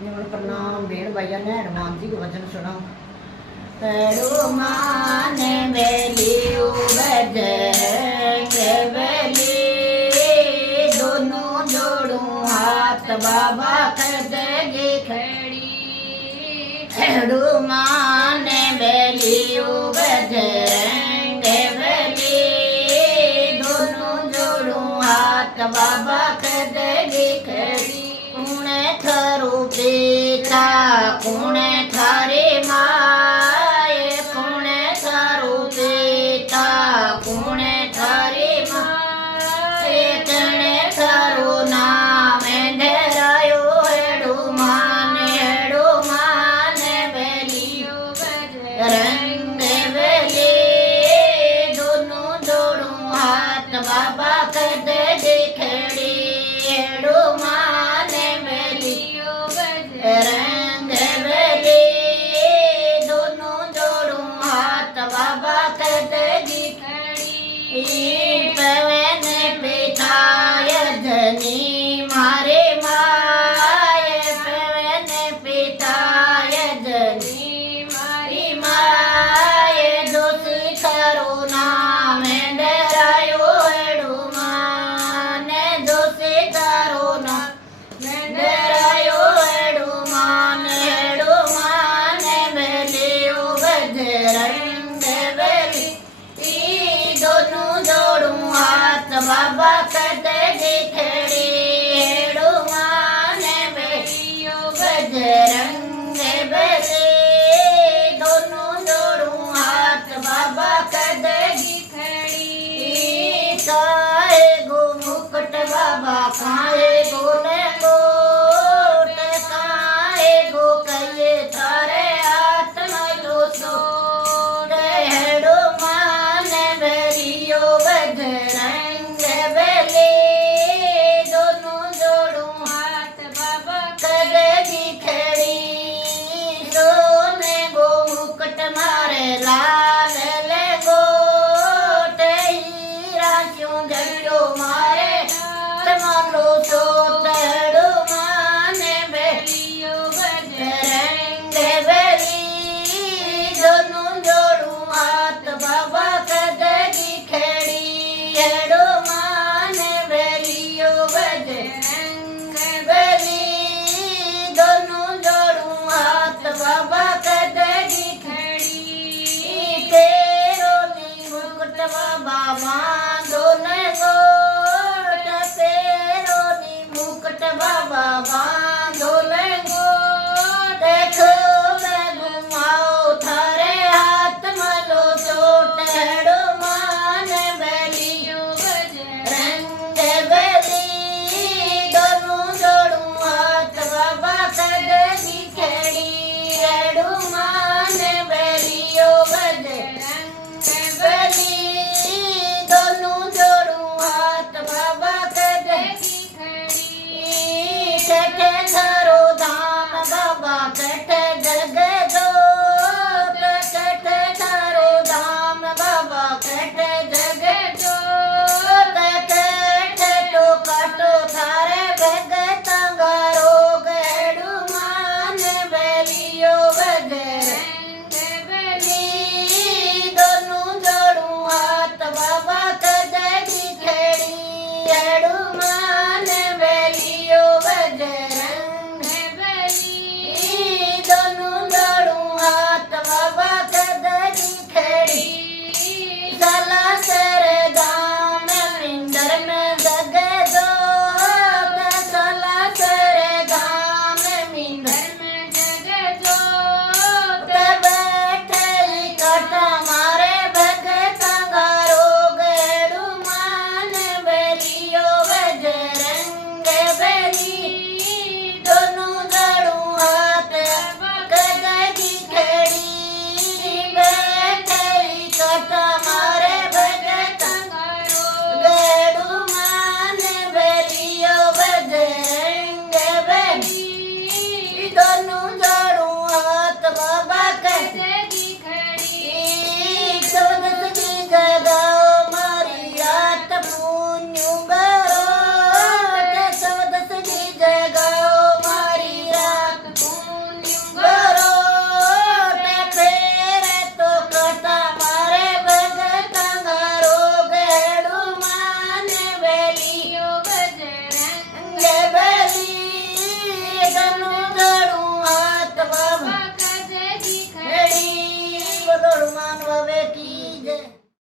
प्रणाम भेण भैया ने हनुमान जी के वचन सुनो। हनुमान बेली बजरंग बली, दोनों जोड़ूं हाथ बाबा कर देगी खड़ी। हनुमान बेली बजरंग बली, दोनों जोड़ूं हाथ बाबा कर देगी खड़ी। कुणे थारो पिता कुणे थारी माय, कुणे थारो पिता कुणे थारी माय, कणे थारो नाम धरायो हनुमान। हनुमान बेली बजरंग बली, दोनों जोड़ूं हाथ बाबा कर देगी खड़ी। हनुमान रंग बली, दोनों जोड़ूं हाथ बाबा कर देगी खड़ी। पवन पिताय धनी मारे माय, पवन पिताय धनी मारी माय, दोषी थारो नाम धरायो हनुमान। दोषी थारो नाम धरायो हनुमान। हनुमान बेली बजरंग बली, दोनों जोड़ूं हाथ बाबा कर देगी खड़ी। हनुमान बेली बजरंग बली, दोनों जोड़ूं हाथ बाबा कर देगी खड़ी। काहे गो मुकुट बाबा काहे गो लंगोट, काहे गो कहिए थारे हाथ मलो सोट। हनुमान बेली बजरंग बली, दोनों जोड़ूं हाथ बाबा कर देगी खड़ी। सोने गो मुकुट मारे लाल लंगोट, हीरा क्यों जड़ो मारे मालो सोट। हनुमान बेली बजरंग बली, दोनों जोड़ूं हाथ बाबा कर देगी खड़ी। हनुमान बेली बजरंग बली, दोनों जोड़ूं हाथ बाबा कर देगी खड़ी। तेरो नी मुकुट बाबा बांधो न गोट, तेरो नी मुकुट बाबा बांधो न गोट। देखो मैं घुमाओ थारे हाथ मलो चोट। हनुमान बेली बजरंग बली, दोनों जोड़ूं हाथ बाबा कर देगी खड़ी। हनुमान बेली बजरंग बली, दोनों जोड़ूं हाथ बाबा कर देगी खड़ी। कटे थारो धाम बाबा कटे जग जोत, कटे थारो धाम बाबा कटे जग जोत। कटे तो काटो थारे भगत रोग। हनुमान बेली बजरंग बली, दोनों जोड़ूं हाथ बाबा कर देगी खड़ी। हनुमान बेली बजरंग बली, दोनों जोड़ूं हाथ बाबा कर देगी खड़ी। सलासर धाम मिंदर में जग जोत, सलासर धाम मिंदर में जग जोत। बैठे कटा मारे भगत रोग। हनुमान बेली बजरंग बली, दोनों जोड़ूं हाथ कर देगी खड़ी। बैठे कटा मारे भगत रोग। हनुमान बेली बजरंग बली, दोनों